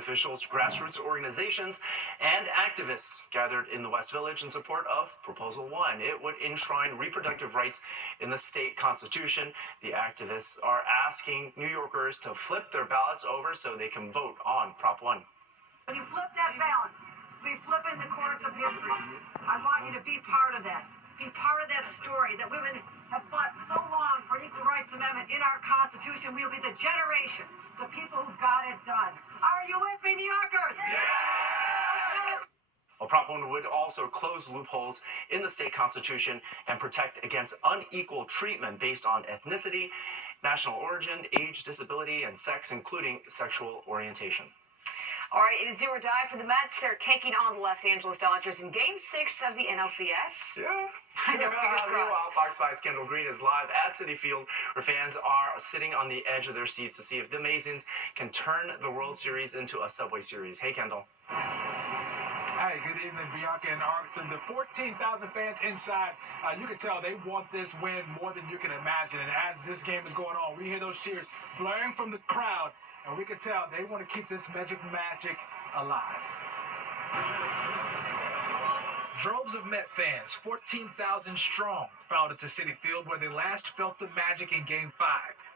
officials, grassroots organizations, and activists gathered in the West Village in support of Proposal 1. It would enshrine reproductive rights in the state constitution. The activists are asking New Yorkers to flip their ballots over so they can vote on Prop 1. When you flip that ballot, we flip in the course of history. I want you to be part of that. Be part of that story that women have fought so long for an equal rights amendment in our Constitution. We'll be the generation, the people who got it done. Are you with me, New Yorkers? Yeah! Well, Prop 1 would also close loopholes in the state constitution and protect against unequal treatment based on ethnicity, national origin, age, disability, and sex, including sexual orientation. All right, it is do or die for the Mets. They're taking on the Los Angeles Dodgers in Game 6 of the NLCS. Yeah. I know, fingers crossed. Meanwhile, Fox 5's Kendall Green is live at Citi Field, where fans are sitting on the edge of their seats to see if the Amazings can turn the World Series into a Subway Series. Hey, Kendall. Hi, good evening, Bianca and Arthur. The 14,000 fans inside, you can tell they want this win more than you can imagine. And as this game is going on, we hear those cheers blaring from the crowd, and we can tell they want to keep this magic alive. Droves of Met fans, 14,000 strong, filed into Citi Field where they last felt the magic in Game 5.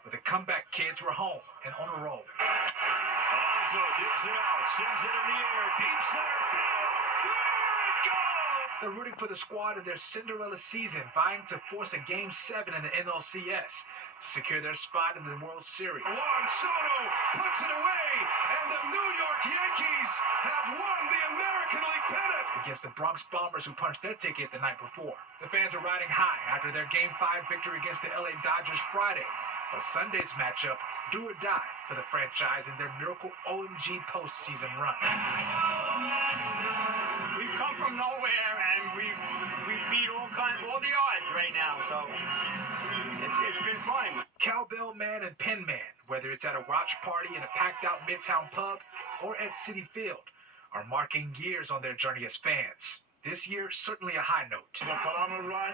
With the comeback, kids were home and on a roll. Alonso digs it out, sends it in the air, deep center field. There it goes! They're rooting for the squad of their Cinderella season, vying to force a Game 7 in the NLCS to secure their spot in the World Series. Juan Soto puts it away, and the New York Yankees have won the American League pennant against the Bronx Bombers, who punched their ticket the night before. The fans are riding high after their Game 5 victory against the LA Dodgers Friday. But Sunday's matchup, do or die for the franchise in their miracle OMG postseason run. We've come from nowhere, and we beat all the odds right now, so it's been fun. Cowbell Man and Pen Man, whether it's at a watch party in a packed-out Midtown pub or at Citi Field, are marking years on their journey as fans. This year, certainly a high note. The phenomenal run,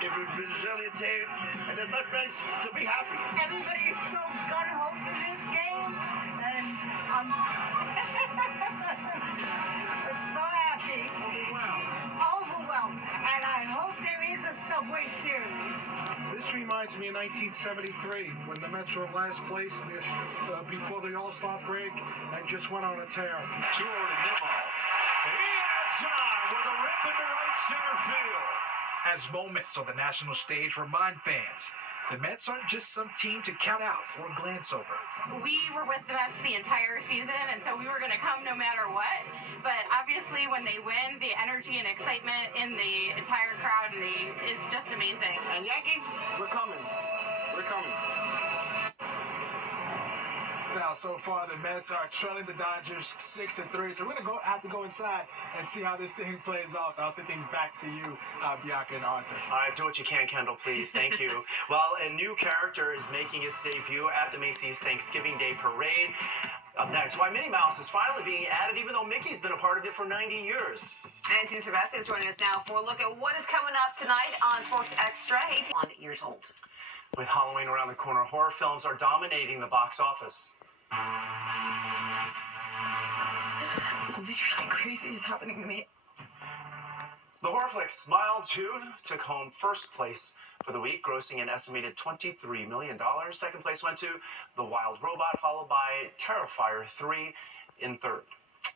it was resilient, and there's nothing to be happy. Everybody is so gung-ho for this game, and I'm so happy. Overwhelmed. And I hope there is a Subway Series. This reminds me of 1973 when the Mets were in last place before the All-Star break and just went on a tear. 2-0 to Nimmo. He adds on with a rip into right center field. As moments on the national stage remind fans, the Mets aren't just some team to count out or glance over. We were with the Mets the entire season, and so we were going to come no matter what. But obviously, when they win, the energy and excitement in the entire crowd is just amazing. And Yankees, we're coming. We're coming. Now, so far, the Mets are trailing the Dodgers 6-3. So we're going to have to go inside and see how this thing plays out. I'll send things back to you, Bianca and Arthur. All right, do what you can, Kendall, please. Thank you. Well, a new character is making its debut at the Macy's Thanksgiving Day Parade. Up next, why Minnie Mouse is finally being added, even though Mickey's been a part of it for 90 years. And Tim Sebastian is joining us now for a look at what is coming up tonight on Sports Extra. 81 years old. With Halloween around the corner, horror films are dominating the box office. Something really crazy is happening to me. The horror flick Smile 2 took home first place for the week, grossing an estimated $23 million. Second place went to The Wild Robot, followed by Terrifier 3 in third.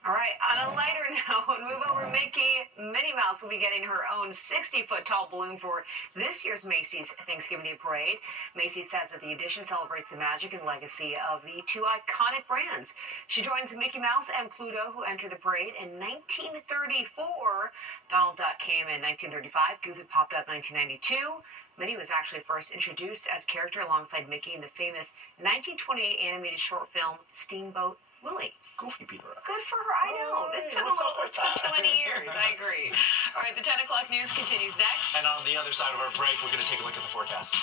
All right, on a lighter note, move over Mickey. Minnie Mouse will be getting her own 60-foot tall balloon for this year's Macy's Thanksgiving Day Parade. Macy's says that the addition celebrates the magic and legacy of the two iconic brands. She joins Mickey Mouse and Pluto, who entered the parade in 1934. Donald Duck came in 1935. Goofy popped up 1992. Minnie was actually first introduced as character alongside Mickey in the famous 1928 animated short film Steamboat Willie. Goofy beat her up. Good for her, I know. This took too many years. I agree. All right, the 10 o'clock news continues next. And on the other side of our break, we're going to take a look at the forecast.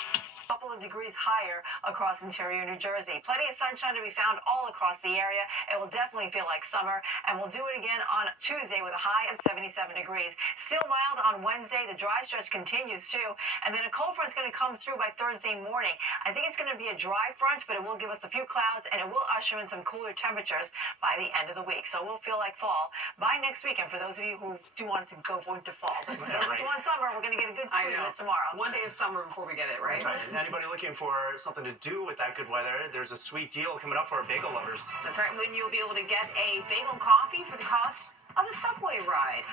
Couple of degrees higher across interior New Jersey. Plenty of sunshine to be found all across the area. It will definitely feel like summer, and we'll do it again on Tuesday with a high of 77 degrees. Still mild on Wednesday. The dry stretch continues too, and then a cold front's going to come through by Thursday morning. I think it's going to be a dry front, but it will give us a few clouds, and it will usher in some cooler temperatures by the end of the week. So we'll feel like fall by next weekend for those of you who do want to go into fall. But for those who want summer, we're going to get a good squeeze of it tomorrow. One day of summer before we get it, right? That's right. And anybody looking for something to do with that good weather, there's a sweet deal coming up for our bagel lovers. That's right, when you'll be able to get a bagel and coffee for the cost of a subway ride.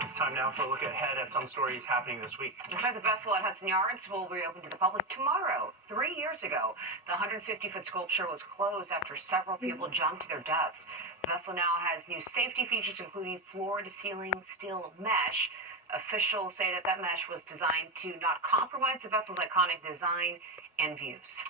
It's time now for a look ahead at some stories happening this week. In fact, the festival at Hudson Yards will reopen to the public tomorrow. 3 years ago, the 150-foot sculpture was closed after several people jumped to their deaths. The vessel now has new safety features, including floor-to-ceiling steel mesh. Officials say that mesh was designed to not compromise the vessel's iconic design and views.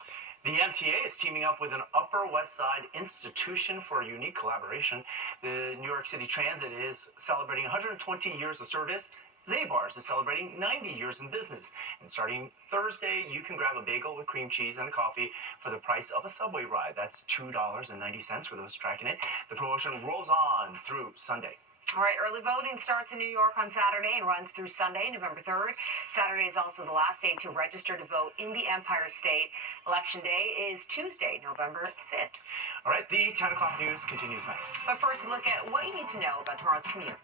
The MTA is teaming up with an Upper West Side institution for a unique collaboration. The New York City Transit is celebrating 120 years of service. Zabar's is celebrating 90 years in business. And starting Thursday, you can grab a bagel with cream cheese and a coffee for the price of a subway ride. That's $2.90 for those tracking it. The promotion rolls on through Sunday. All right, early voting starts in New York on Saturday and runs through Sunday, November 3rd. Saturday is also the last day to register to vote in the Empire State. Election Day is Tuesday, November 5th. All right, the 10 o'clock news continues next. But first, look at what you need to know about tomorrow's commute.